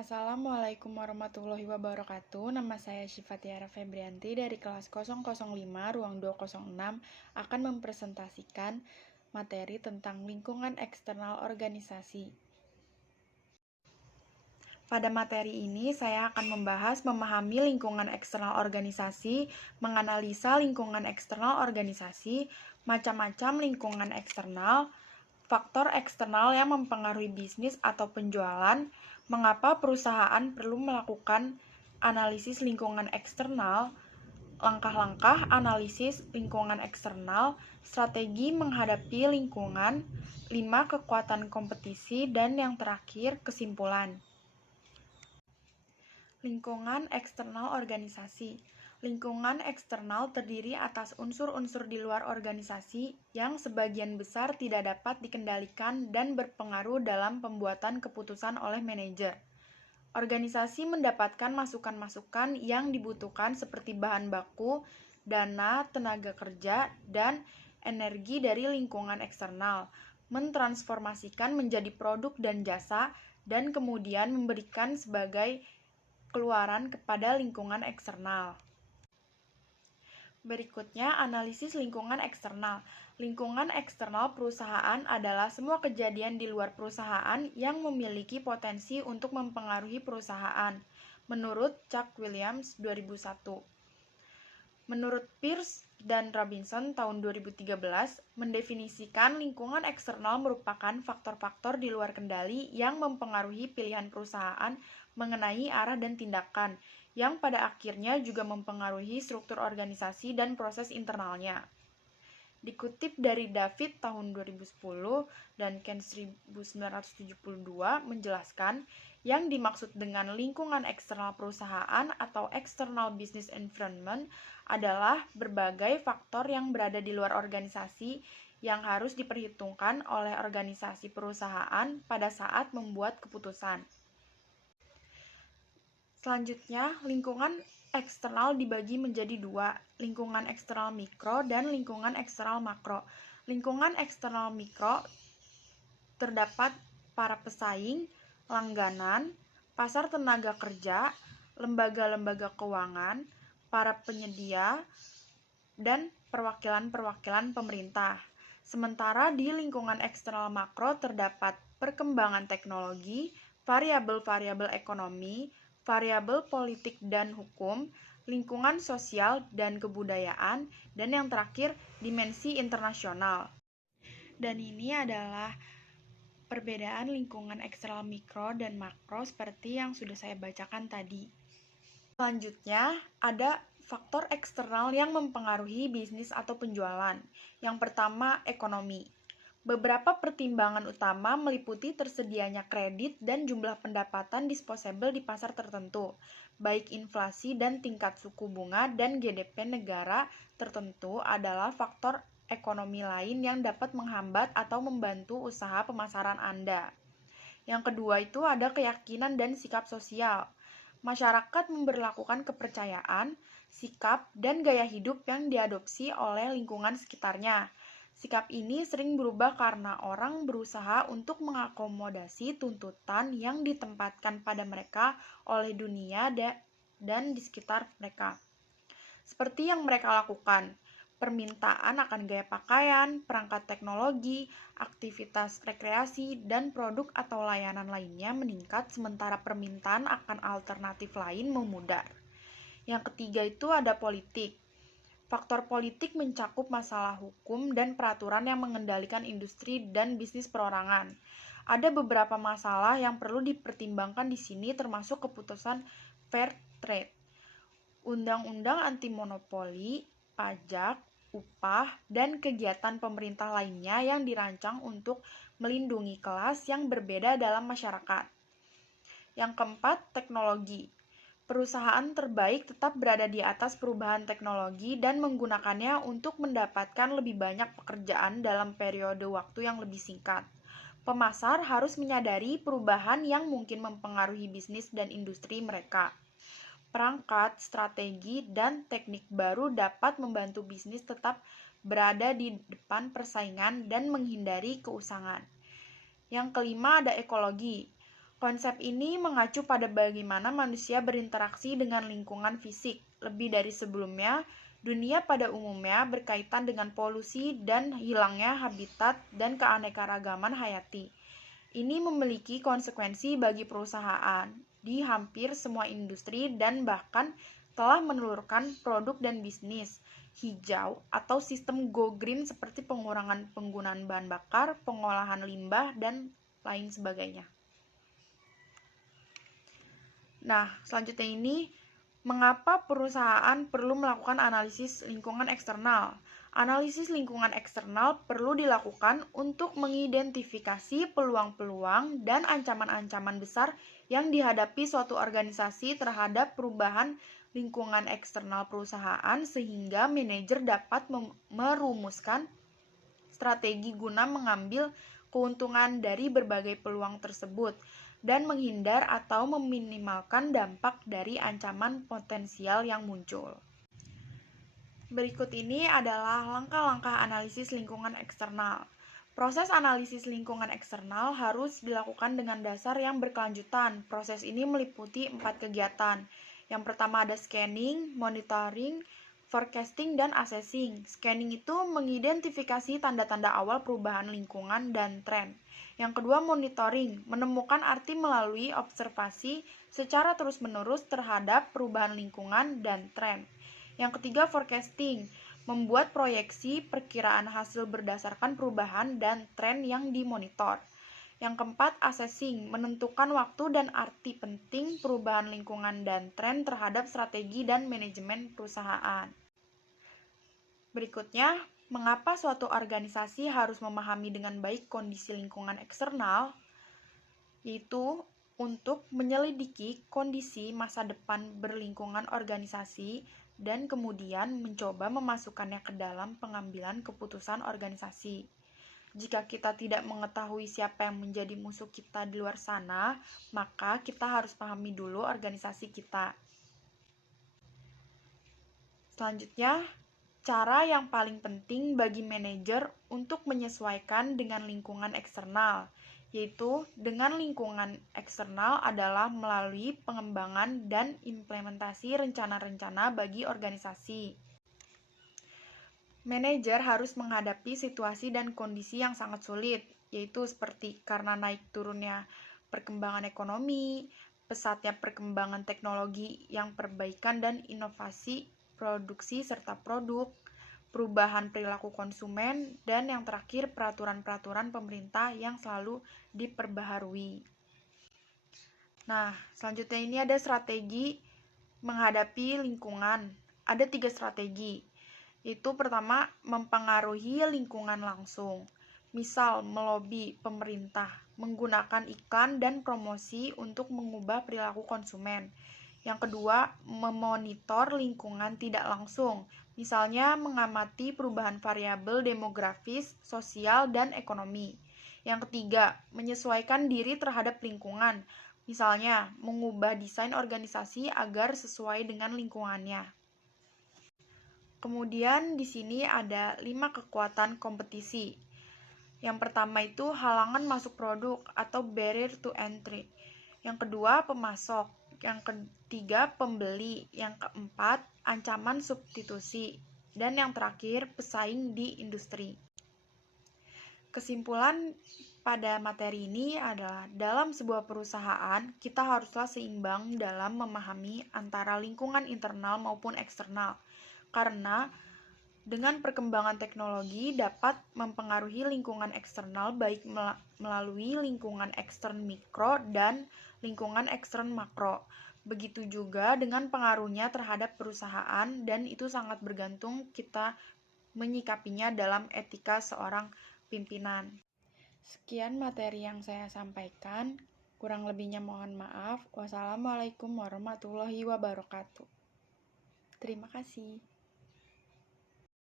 Assalamualaikum warahmatullahi wabarakatuh. Nama saya Syifa Tiara Febrianti dari kelas 005 ruang 206 akan mempresentasikan materi tentang lingkungan eksternal organisasi. Pada materi ini saya akan membahas memahami lingkungan eksternal organisasi, menganalisa lingkungan eksternal organisasi, macam-macam lingkungan eksternal, faktor eksternal yang mempengaruhi bisnis atau penjualan, mengapa perusahaan perlu melakukan analisis lingkungan eksternal, langkah-langkah analisis lingkungan eksternal, strategi menghadapi lingkungan, 5 kekuatan kompetisi, dan yang terakhir kesimpulan. Lingkungan eksternal organisasi. Lingkungan eksternal terdiri atas unsur-unsur di luar organisasi yang sebagian besar tidak dapat dikendalikan dan berpengaruh dalam pembuatan keputusan oleh manajer. Organisasi mendapatkan masukan-masukan yang dibutuhkan seperti bahan baku, dana, tenaga kerja, dan energi dari lingkungan eksternal, mentransformasikan menjadi produk dan jasa, dan kemudian memberikan sebagai keluaran kepada lingkungan eksternal. Berikutnya, analisis lingkungan eksternal. Lingkungan eksternal perusahaan adalah semua kejadian di luar perusahaan yang memiliki potensi untuk mempengaruhi perusahaan, menurut Chuck Williams 2001. Menurut Pierce dan Robinson tahun 2013, mendefinisikan lingkungan eksternal merupakan faktor-faktor di luar kendali yang mempengaruhi pilihan perusahaan mengenai arah dan tindakan, yang pada akhirnya juga mempengaruhi struktur organisasi dan proses internalnya. Dikutip dari David tahun 2010 dan Ken 1972 menjelaskan, yang dimaksud dengan lingkungan eksternal perusahaan atau external business environment adalah berbagai faktor yang berada di luar organisasi yang harus diperhitungkan oleh organisasi perusahaan pada saat membuat keputusan. Selanjutnya, lingkungan eksternal dibagi menjadi dua, lingkungan eksternal mikro dan lingkungan eksternal makro. Lingkungan eksternal mikro terdapat para pesaing, langganan, pasar tenaga kerja, lembaga-lembaga keuangan, para penyedia, dan perwakilan-perwakilan pemerintah. Sementara di lingkungan eksternal makro terdapat perkembangan teknologi, variabel-variabel ekonomi, variabel politik dan hukum, lingkungan sosial dan kebudayaan, dan yang terakhir, dimensi internasional. Dan ini adalah perbedaan lingkungan eksternal mikro dan makro seperti yang sudah saya bacakan tadi. Selanjutnya, ada faktor eksternal yang mempengaruhi bisnis atau penjualan. Yang pertama, ekonomi. Beberapa pertimbangan utama meliputi tersedianya kredit dan jumlah pendapatan disposable di pasar tertentu, baik inflasi dan tingkat suku bunga dan GDP negara tertentu adalah faktor ekonomi lain yang dapat menghambat atau membantu usaha pemasaran Anda. Yang kedua itu ada keyakinan dan sikap sosial. Masyarakat memberlakukan kepercayaan, sikap, dan gaya hidup yang diadopsi oleh lingkungan sekitarnya. Sikap ini sering berubah karena orang berusaha untuk mengakomodasi tuntutan yang ditempatkan pada mereka oleh dunia dan di sekitar mereka. Seperti yang mereka lakukan, permintaan akan gaya pakaian, perangkat teknologi, aktivitas rekreasi, dan produk atau layanan lainnya meningkat sementara permintaan akan alternatif lain memudar. Yang ketiga itu ada politik. Faktor politik mencakup masalah hukum dan peraturan yang mengendalikan industri dan bisnis perorangan. Ada beberapa masalah yang perlu dipertimbangkan di sini termasuk keputusan fair trade, undang-undang anti monopoli, pajak, upah, dan kegiatan pemerintah lainnya yang dirancang untuk melindungi kelas yang berbeda dalam masyarakat. Yang keempat, teknologi. Perusahaan terbaik tetap berada di atas perubahan teknologi dan menggunakannya untuk mendapatkan lebih banyak pekerjaan dalam periode waktu yang lebih singkat. Pemasar harus menyadari perubahan yang mungkin mempengaruhi bisnis dan industri mereka. Perangkat, strategi, dan teknik baru dapat membantu bisnis tetap berada di depan persaingan dan menghindari keusangan. Yang kelima ada ekologi. Konsep ini mengacu pada bagaimana manusia berinteraksi dengan lingkungan fisik. Lebih dari sebelumnya, dunia pada umumnya berkaitan dengan polusi dan hilangnya habitat dan keanekaragaman hayati. Ini memiliki konsekuensi bagi perusahaan di hampir semua industri dan bahkan telah menelurkan produk dan bisnis hijau atau sistem go green seperti pengurangan penggunaan bahan bakar, pengolahan limbah, dan lain sebagainya. Nah, selanjutnya ini, mengapa perusahaan perlu melakukan analisis lingkungan eksternal? Analisis lingkungan eksternal perlu dilakukan untuk mengidentifikasi peluang-peluang dan ancaman-ancaman besar yang dihadapi suatu organisasi terhadap perubahan lingkungan eksternal perusahaan sehingga manajer dapat merumuskan strategi guna mengambil keuntungan dari berbagai peluang tersebut dan menghindar atau meminimalkan dampak dari ancaman potensial yang muncul. Berikut ini adalah langkah-langkah analisis lingkungan eksternal. Proses analisis lingkungan eksternal harus dilakukan dengan dasar yang berkelanjutan. Proses ini meliputi 4 kegiatan. Yang pertama ada scanning, monitoring, forecasting, dan assessing. Scanning itu mengidentifikasi tanda-tanda awal perubahan lingkungan dan tren. Yang kedua, monitoring, menemukan arti melalui observasi secara terus-menerus terhadap perubahan lingkungan dan tren. Yang ketiga, forecasting, membuat proyeksi perkiraan hasil berdasarkan perubahan dan tren yang dimonitor. Yang keempat, assessing, menentukan waktu dan arti penting perubahan lingkungan dan tren terhadap strategi dan manajemen perusahaan. Berikutnya, mengapa suatu organisasi harus memahami dengan baik kondisi lingkungan eksternal? Yaitu untuk menyelidiki kondisi masa depan berlingkungan organisasi dan kemudian mencoba memasukkannya ke dalam pengambilan keputusan organisasi. Jika kita tidak mengetahui siapa yang menjadi musuh kita di luar sana, maka kita harus pahami dulu organisasi kita. Selanjutnya, cara yang paling penting bagi manajer untuk menyesuaikan dengan lingkungan eksternal, yaitu dengan lingkungan eksternal adalah melalui pengembangan dan implementasi rencana-rencana bagi organisasi. Manajer harus menghadapi situasi dan kondisi yang sangat sulit, yaitu seperti karena naik turunnya perkembangan ekonomi, pesatnya perkembangan teknologi yang perbaikan dan inovasi produksi serta produk, perubahan perilaku konsumen, dan yang terakhir peraturan-peraturan pemerintah yang selalu diperbaharui. Nah, selanjutnya ini ada strategi menghadapi lingkungan. Ada 3 strategi. Itu pertama, mempengaruhi lingkungan langsung. Misal, melobi pemerintah, menggunakan iklan dan promosi untuk mengubah perilaku konsumen. Yang kedua, memonitor lingkungan tidak langsung. Misalnya, mengamati perubahan variabel demografis, sosial, dan ekonomi. Yang ketiga, menyesuaikan diri terhadap lingkungan. Misalnya, mengubah desain organisasi agar sesuai dengan lingkungannya. Kemudian di sini ada 5 kekuatan kompetisi. Yang pertama itu halangan masuk produk atau barrier to entry. Yang kedua, pemasok. Yang ketiga, pembeli. Yang keempat, ancaman substitusi. Dan yang terakhir, pesaing di industri. Kesimpulan pada materi ini adalah dalam sebuah perusahaan, kita haruslah seimbang dalam memahami antara lingkungan internal maupun eksternal. Karena dengan perkembangan teknologi dapat mempengaruhi lingkungan eksternal baik melalui lingkungan ekstern mikro dan lingkungan ekstern makro. Begitu juga dengan pengaruhnya terhadap perusahaan dan itu sangat bergantung kita menyikapinya dalam etika seorang pimpinan. Sekian materi yang saya sampaikan. Kurang lebihnya mohon maaf. Wassalamualaikum warahmatullahi wabarakatuh. Terima kasih.